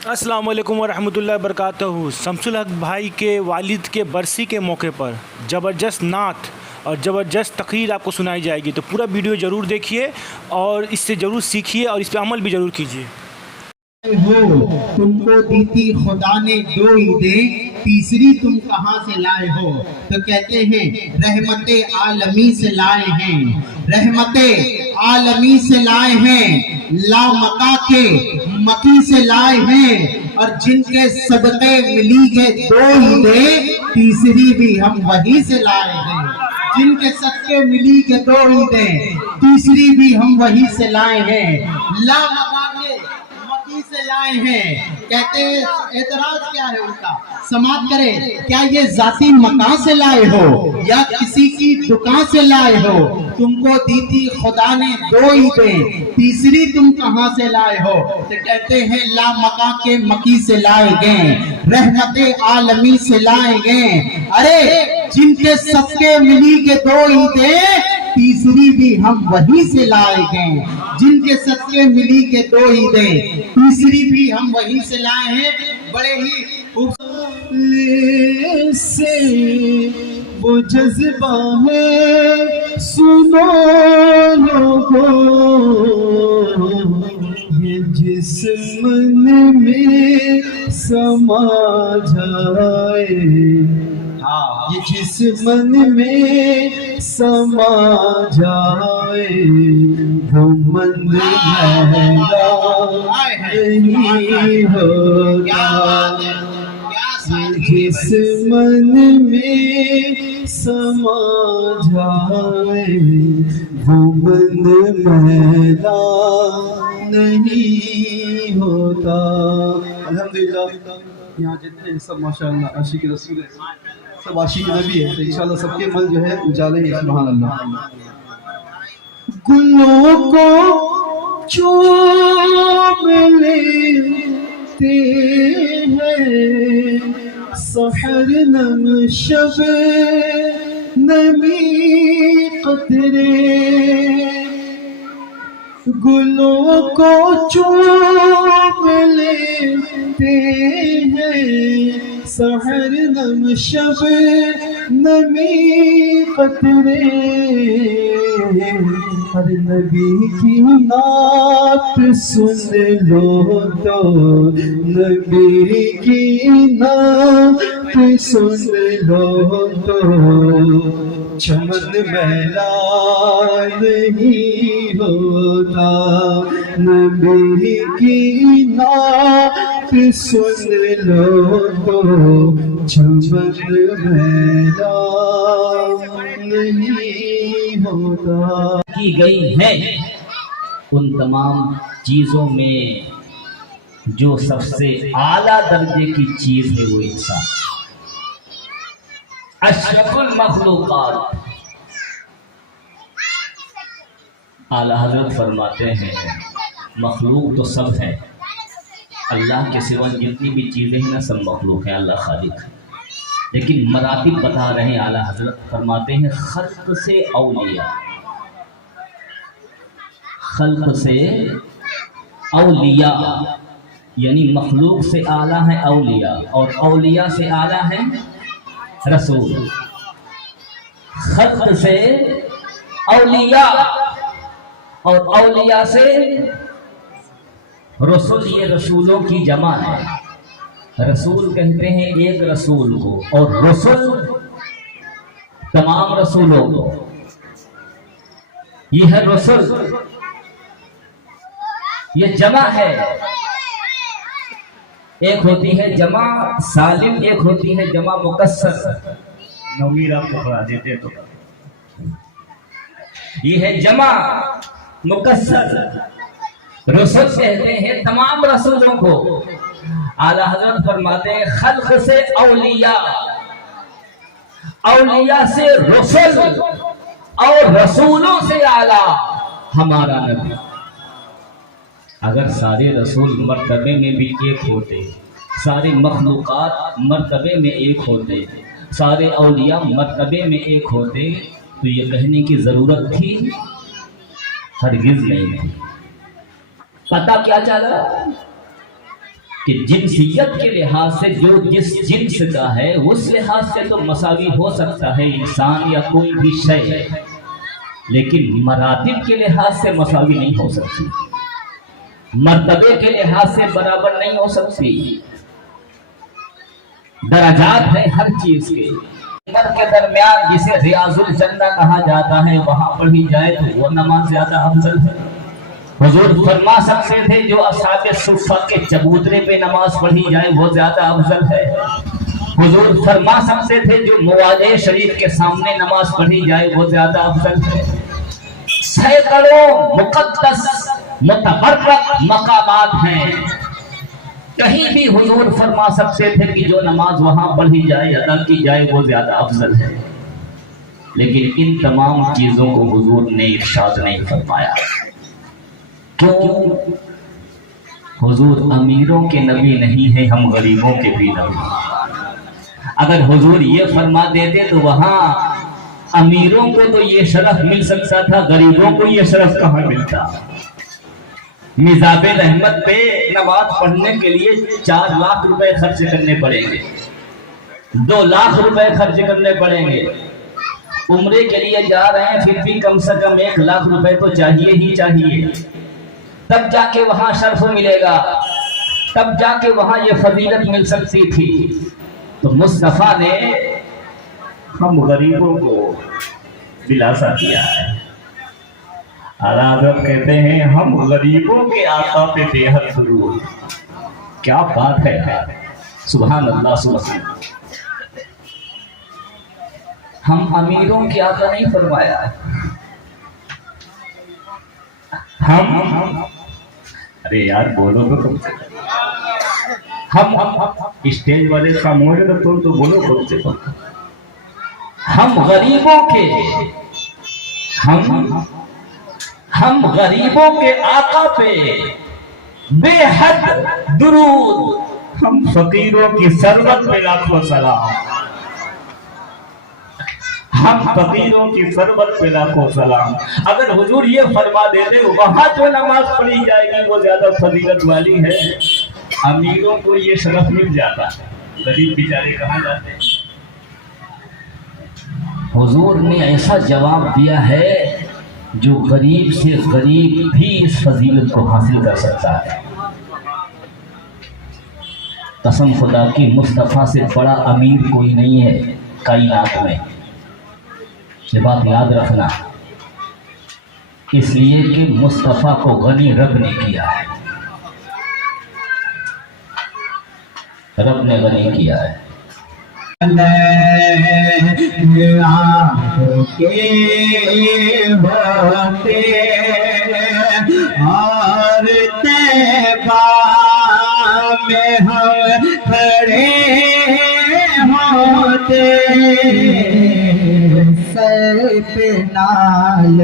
अस्सलाम वालेकुम वरहमतुल्लाहि वबरकातुहू। शमसुल हक भाई के वालिद के बरसी के मौके पर ज़बरदस्त नात और ज़बरदस्त तकरीर आपको सुनाई जाएगी, तो पूरा वीडियो ज़रूर देखिए और इससे ज़रूर सीखिए और इस पर अमल भी ज़रूर कीजिए। हो तुमको दी थी खुदा ने दो ईदें, तीसरी तुम कहाँ से लाए हो? तो कहते हैं रहमते आलमी से लाए हैं, रहमते आलमी से लाए हैं, ला मका के मकी से लाए हैं, और जिनके सदक़े मिली है दो ईदें, तीसरी भी हम वहीं से लाए हैं। जिनके सदक़े मिली है दो ईदें, तीसरी भी हम वहीं से लाए हैं। ला मका के से लाए हैं। कहते हैं एतराज क्या है उनका, समाप्त करें, क्या ये जाती मकान से लाए हो या किसी की दुकान से लाए हो? तुमको दी थी खुदा ने दो ईदें, तीसरी तुम कहां से लाए हो? तो कहते हैं ला मका के मकी से लाए गए, रहमते आलमी से लाए गए। अरे जिनके सबके मिली के दो ईदें, तीसरी भी हम वहीं से लाए गए। जिनके सदके मिली के दो ईदें, तीसरी भी हम वहीं से लाए हैं। बड़े ही से वो जज्बा है, सुनो लोगों, ये जिस मन में समा जाए, ये जिस मन में समा जाए, वो मन महंगा नहीं होगा। जिस मन में समा जाए, वो मन महंगा नहीं होता। अल्हम्दुलिल्लाह, यहाँ जितने सब माशाअल्लाह आशिक रसूल है, सब आशिक नबी है, तो इंशाअल्लाह सबके मन जो है उजाले हैं। सुभान अल्लाह। गुलों को चूम लेते हैं सहर नम शब नमी कतरे, गुलों को चूम लेते हैं सहर नम शब नमी कतरे। हर नबी की नात सुन लो तो, नबी की नात सुन लो तो, चमन मैला नहीं होता। नबी की नात सुन लो तो, चमन मैला नहीं होता। की गई है उन तमाम चीज़ों में जो सबसे आला दर्जे की चीज़ है वो इंसान, अशरफुल मखलूकात। आला हज़रत फरमाते हैं मखलूक तो सब है, अल्लाह के सिवा जितनी भी चीज़ें हैं ना सब मखलूक हैं, अल्लाह खालिक है। लेकिन मरातिब बता रहे हैं आला हज़रत फरमाते हैं खल्क़ से औलिया, खल्क़ से औलिया यानी मखलूक से आला है औलिया, और औलिया से आला है रसूल। खल्क़ से औलिया और औलिया से रसूल, ये रसूलों की जमा है। रसूल कहते हैं एक रसूल को, और रसूल तमाम रसूलों को। ये है रसूल, ये जमा है। एक होती है जमा सालिम, एक होती है जमा मुकस्सर। नौमीर आपको पढ़ा देते तो ये है जमा मुकस्सर। रसूल कहते हैं तमाम रसूलों को। आला हज़रत फरमाते हैं खल्क़ से औलिया, औलिया से रसूल, और रसूलों से आला हमारा नबी। अगर सारे रसूल मर्तबे में भी एक होते, सारे मखलूक़ात मर्तबे में एक होते, सारे औलिया मर्तबे में एक होते, तो ये कहने की ज़रूरत थी? हरगिज़ नहीं। पता क्या चला? کہ جنسیت کے لحاظ سے جو جس جنس کا ہے اس لحاظ سے تو مساوی ہو سکتا ہے انسان یا کوئی بھی شے، لیکن مراتب کے لحاظ سے مساوی نہیں ہو سکتی، مرتبے کے لحاظ سے برابر نہیں ہو سکتی، درجات ہیں ہر چیز کے۔ عمر کے درمیان جسے ریاض الجنہ کہا جاتا ہے وہاں پڑھی جائے تو وہ نماز زیادہ افضل ہے۔ حضور فرما سکتے تھے جو اصحاب صفہ کے چبوترے پہ نماز پڑھی جائے وہ زیادہ افضل ہے۔ حضور فرما سکتے تھے جو مواضع شریف کے سامنے نماز پڑھی جائے وہ زیادہ افضل ہے۔ سینکڑوں مقدس متبرک مقامات ہیں، کہیں بھی حضور فرما سکتے تھے کہ جو نماز وہاں پڑھی جائے ادا کی جائے وہ زیادہ افضل ہے، لیکن ان تمام چیزوں کو حضور نے ارشاد نہیں فرمایا۔ کیوں؟ حضور امیروں کے نبی نہیں ہیں، ہم غریبوں کے بھی نبی۔ اگر حضور یہ فرما دیتے تو وہاں امیروں کو تو یہ شرف مل سکتا تھا، غریبوں کو یہ شرف کہاں ملتا؟ میزاب رحمت پہ نماز پڑھنے کے لیے 4 لاکھ روپے خرچ کرنے پڑیں گے، 2 لاکھ روپے خرچ کرنے پڑیں گے۔ عمرے کے لیے جا رہے ہیں پھر بھی کم سے کم 1 لاکھ روپے تو چاہیے ہی چاہیے، تب جا کے وہاں شرف ملے گا، تب جا کے وہاں یہ فضیلت مل سکتی تھی۔ تو مصطفیٰ نے ہم غریبوں کو دلاسا دیا ہے، حضرت کہتے ہیں ہم غریبوں کے آقا پہ بے حد درود۔ کیا بات ہے یار، سبحان اللہ سبحان اللہ۔ ہم امیروں کے آقا نہیں فرمایا، ہم ارے یار بولو تو تم سے، ہم اسٹیج والے خاموش ہیں تو تم تو بولو تم سے، ہم غریبوں کے، ہم غریبوں کے آقا پہ بے حد درود، ہم فقیروں کی سرورت پہ لاکھوں سلام، ہم فقیروں کی سرورت پہ لاکھوں سلام۔ اگر حضور یہ فرما دیتے وہاں جو نماز پڑھی جائے گی وہ زیادہ فضیلت والی ہے، امیروں کو یہ شرف مل جاتا، غریب بیچارے کہاں جاتے؟ حضور نے ایسا جواب دیا ہے جو غریب سے غریب بھی اس فضیلت کو حاصل کر سکتا ہے۔ قسم خدا کی مصطفیٰ سے بڑا امیر کوئی نہیں ہے کائنات میں، یہ بات یاد رکھنا، اس لیے کہ مصطفیٰ کو غنی رب نے کیا ہے، رب نے غنی کیا ہے۔ اور طیبہ میں ہم کھڑے ہوتے، سر پہ نال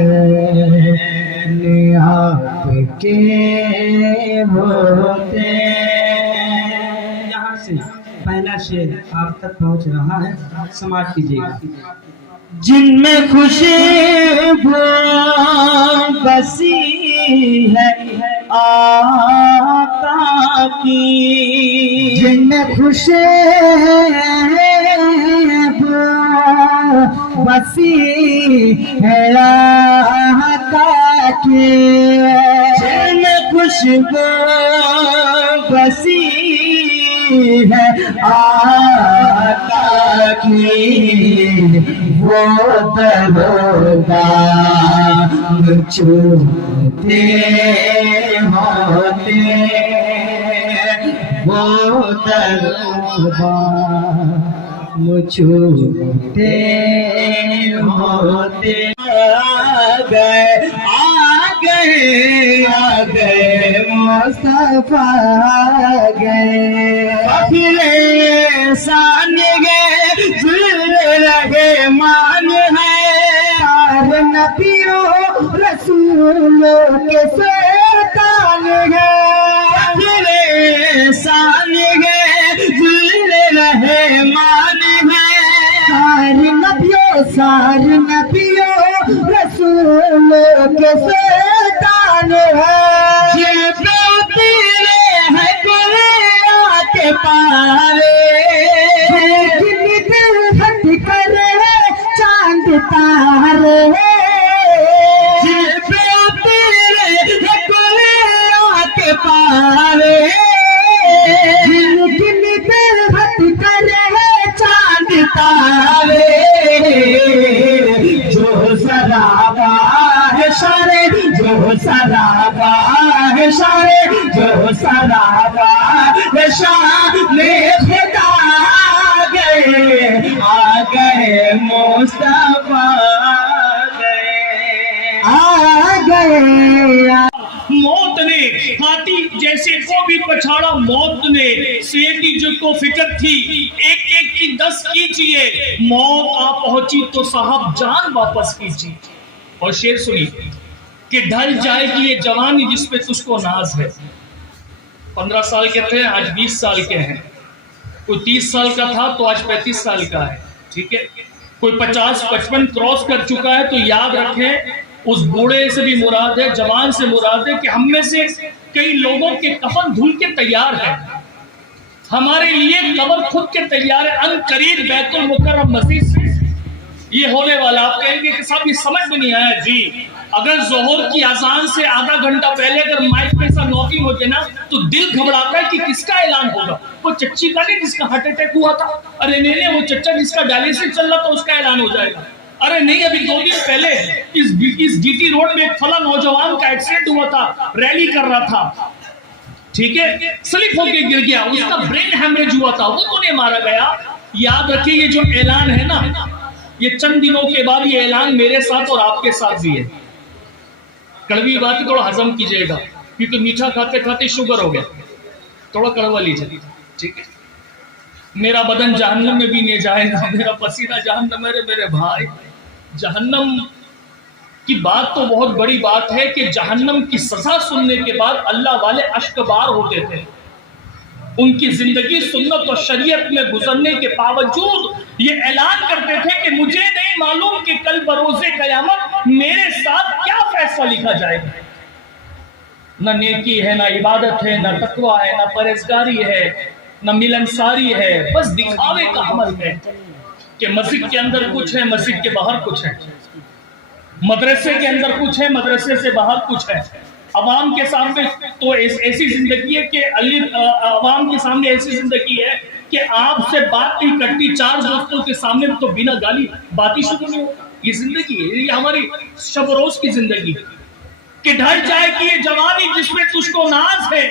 آپ کے ہوتے۔ یہاں سے پہلا شعر آپ تک پہنچ رہا ہے، سماعت کیجیے گا۔ جن میں خوشبو بسی ہے آقا کی، جن میں خوشبو بسی ہے آقا کی، جن میں خوشبو بسی ہے آقا کی، وہ دروگا چھوٹے ہوتے، وہ دروگا چھوٹے ہوتے۔ آ گئے مصطفیٰ گئے، پھر سان گئے ذل رہے مان ہے، ہر نبیوں رسولوں کے سلطان ہے، پھر سان گئے ذل رہے مان ہے، سار نبیوں رسولوں کے سلطان ہے، یہ تیرے ہے قرآن के पारे, हट कर चांद तारे, के पारे, हट कर चांद तारे, जो सराबा है सारे, जो सराबा है सारे, जो सराबा है शाने खुदा आ गए मुस्तफा आ गए। मौत ने हाथी जैसे को भी पछाड़ा, मौत ने शेर की जो को फिक्र थी एक एक की 10 कीजिए, मौत आ पहुंची तो साहब जान वापस कीजिए। और शेर सुनी कि ढल जाएगी ये जवानी जिस पे तुझको नाज है। 15 साल के थे आज 20 साल के हैं, कोई 30 साल का था तो आज 35 साल का है, ठीक है। कोई 50-55 क्रॉस कर चुका है तो याद रखें उस बूढ़े से भी मुराद है, जवान से मुराद है कि हम में से कई लोगों के कफन धुल के तैयार है, हमारे लिए कब्र खुद के तैयार है। अनकरीब बैतुल मुकर्रम मस्जिद ये होने वाला। आप कहेंगे कि साहब ये समझ में नहीं आया। जी, अगर जोहर की अजान से आधा घंटा पहले अगर माइक पे सा नॉकिंग होती ना तो दिल घबराता है कि किसका ऐलान होगा। वो चच्ची का नहीं जिसका हार्ट अटैक हुआ था, अरे नहीं वो चच्चा जिसका डायलिसिस चल रहा था उसका ऐलान हो जाएगा। अरे नहीं, अभी 2 दिन पहले इस जीटी रोड में एक फला नौजवान का एक्सीडेंट हुआ था, रैली कर रहा था, ठीक है, स्लिप होके गिर गया, उसका ब्रेन हैमरेज हुआ था, वो तो नहीं मारा गया। याद रखिए ये जो ऐलान है ना, ये चंद दिनों के बाद ये ऐलान मेरे साथ और आपके साथ भी है। कड़वी बात थोड़ा हजम कीजिएगा क्योंकि मीठा खाते खाते शुगर हो गया, थोड़ा कड़वा लीजिए, ठीक है। मेरा बदन जहन्नम में भी नहीं जाएगा, मेरा पसीना जहन्नम में। मेरे भाई, जहन्नम की बात तो बहुत बड़ी बात है कि जहन्नम की सजा सुनने के बाद अल्लाह वाले अश्कबार होते थे। उनकी जिंदगी सुन्नत और शरीयत में गुजरने के बावजूद ये ऐलान करते थे कि मुझे नहीं मालूम कि कल बरोज़े क़यामत मेरे साथ क्या फैसला लिखा जाएगा। न नेकी है, न इबादत है, न तकवा है, न परहेजगारी है, न मिलनसारी है, बस दिखावे का अमल है कि मस्जिद के अंदर कुछ है, मस्जिद के बाहर कुछ है, मदरसे के अंदर कुछ है, मदरसे से बाहर कुछ है। अवाम के सामने तो ऐसी जिंदगी है कि अवाम के सामने ऐसी जिंदगी है कि आपसे बात नहीं करती, 4 दोस्तों के सामने तो बिना गाली बात ही शुरू नहीं होती। ये जिंदगी है, ये हमारी शब रोज की जिंदगी कि ढल जाए कि ये जवानी जिसमें तुझको नाज है,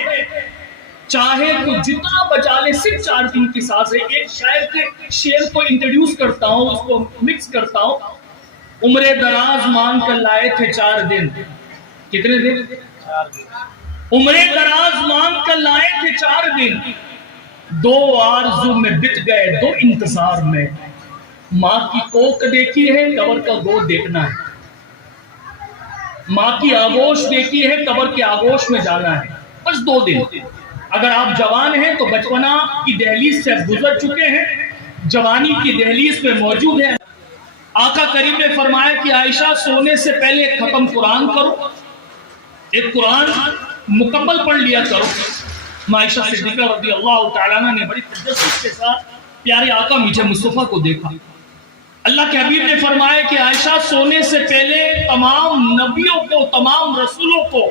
चाहे तो जितना बचा ले सिर्फ 4 दिन की सांस है। एक शायर के शेर को इंट्रोड्यूस करता हूं, उसको मिक्स करता हूं। उम्रे दराज मांग कर लाए थे 4 दिन, कितने दिन? उम्रे दराज मांग कर लाए थे 4 दिन, 2 आरज़ू में बित गए 2 इंतजार में। माँ की कोख देखी है, कब्र का गोद देखना है। माँ की आगोश देखी है, कब्र के आगोश में जाना है। बस 2 दिन। अगर आप जवान हैं तो बचपना की दहलीज से गुजर चुके हैं, जवानी की दहलीज पे मौजूद है। आका करीम ने फरमाया कि आयशा सोने से पहले खत्म कुरान करो, एक कुरान मुकम्मल पढ़ लिया करो। आयशा सिद्दीक़ा रज़ियल्लाहु तआला अन्हा ने बड़ी तजस्सुस के साथ प्यारे आका मीठे मुस्तफ़ा को देखा। अल्लाह के हबीब ने फरमाया कि आयशा सोने से पहले तमाम नबियों को, तमाम रसूलों को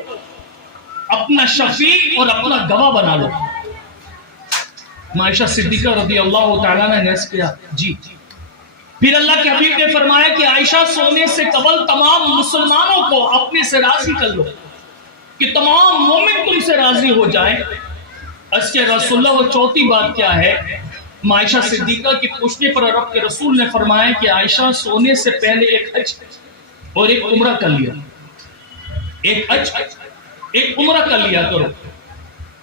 अपना शफी और अपना गवाह बना लो। आयशा सिद्दीक़ा रज़ियल्लाहु तआला अन्हा ने अर्ज़ किया जी। फिर अल्लाह के हबीब ने फरमाया कि आयशा सोने से कबल तमाम मुसलमानों को अपने से राजी कर लो कि तमाम मोमिन तुमसे राजी हो जाएं। अस्के रसूलुल्लाह, वो चौथी बात क्या है? आयशा सिद्दीक़ा की पूछने पर रब के रसूल ने फरमाया कि आयशा सोने से पहले एक हज और एक उम्रा कर लिया, एक हज एक उम्रा कर लिया करो।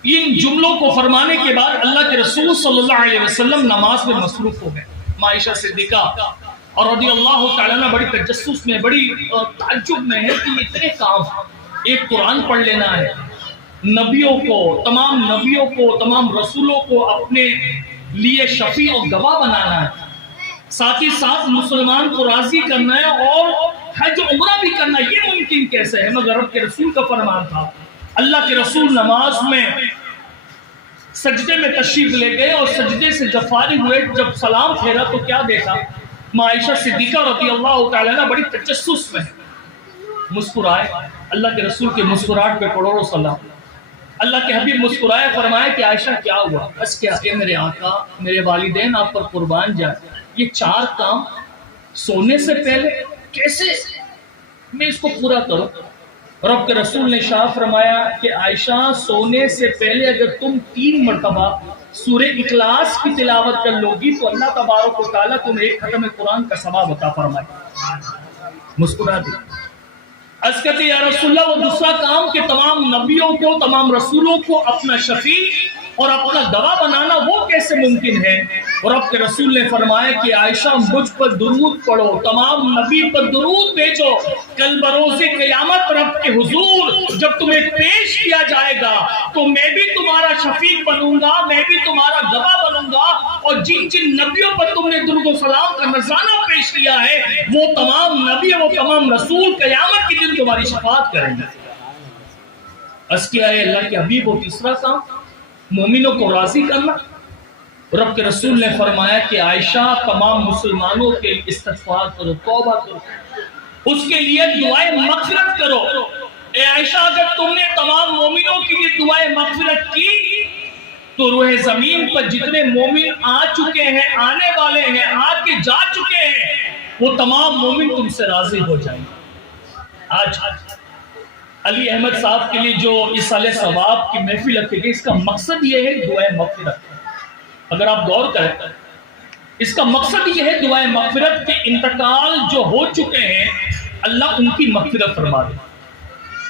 इन जुमलों को फरमाने के बाद अल्लाह के रसूल सल्लल्लाहु अलैहि वसल्लम नमाज में मसरूफ हो गए। आयशा सिद्दीक़ा और रज़ियल्लाहु तआला अन्हा बड़ी तजस्सुस में, बड़ी ताज्जुब में है कि इतने काम, एक कुरान पढ़ लेना है, नबियों को, तमाम रसूलों को अपने लिए शफी और गवाह बनाना है, साथ ही साथ मुसलमान को राजी करना है और हज उम्रा भी करना है। ये मुमकिन कैसे है? मगर रब के रसूल का फरमान था। अल्लाह के रसूल नमाज में سجدے میں تشریف لے گئے اور سجدے سے جب فارغ ہوئے، جب سلام پھیرا تو کیا دیکھا؟ ماں عائشہ صدیقہ رضی اللہ تعالیٰ عنہ بڑی تجسس میں مسکرائے، اللہ کے رسول کے مسکراہٹ پہ کروڑوں سلام۔ اللہ کے حبیب مسکرائے، فرمایا کہ عائشہ کیا ہوا؟ بس کیا کہ میرے آقا، میرے والدین آپ پر قربان جائے، یہ 4 کام سونے سے پہلے کیسے میں اس کو پورا کروں؟ رب کے رسول نے شاہ فرمایا کہ عائشہ سونے سے پہلے اگر تم 3 مرتبہ سورہ اخلاص کی تلاوت کر لو گی تو اللہ تبارک و تعالیٰ تمہیں ایک ختم قرآن کا ثواب عطا فرمائے۔ مسکرا دی، عرض کرتے یا رسول اللہ، وہ دوسرا کام کہ تمام نبیوں کو، تمام رسولوں کو اپنا شفیع اور اپنا گواہ بنانا وہ کیسے ممکن ہے؟ اور رب کے رسول نے فرمایا کہ عائشہ مجھ پر درود پڑھو، تمام نبی پر درود بھیجو، کل بروز قیامت رب کے حضور جب تمہیں پیش کیا جائے گا تو میں بھی تمہارا شفیع بنوں گا، میں بھی تمہارا گواہ بنوں گا، اور جن جن نبیوں پر تم نے درود و سلام کا نذرانہ پیش کیا ہے وہ تمام نبی، وہ تمام رسول قیامت کے دن تمہاری شفاعت کریں گے۔ عرض کیا ہے اللہ کے حبیب، وہ تیسرا کام مومنوں کو راضی کرنا۔ رب کے رسول نے فرمایا کہ عائشہ تمام مسلمانوں کے لیے استغفار کرو، توبہ کرو، اس کے لیے دعائیں مغفرت کرو۔ اے عائشہ، اگر تم نے تمام مومنوں کے لیے دعائیں مغفرت کی تو روح زمین پر جتنے مومن آ چکے ہیں، آنے والے ہیں، آ کے جا چکے ہیں، وہ تمام مومن تم سے راضی ہو جائیں گے۔ آج علی احمد صاحب کے لیے جو ایصال ثواب کی محفل رکھی گئی، اس کا مقصد یہ ہے دعائیں مغفرت۔ اگر آپ غور کریں، اس کا مقصد یہ ہے دعائیں مغفرت کے، انتقال جو ہو چکے ہیں اللہ ان کی مغفرت فرما دے۔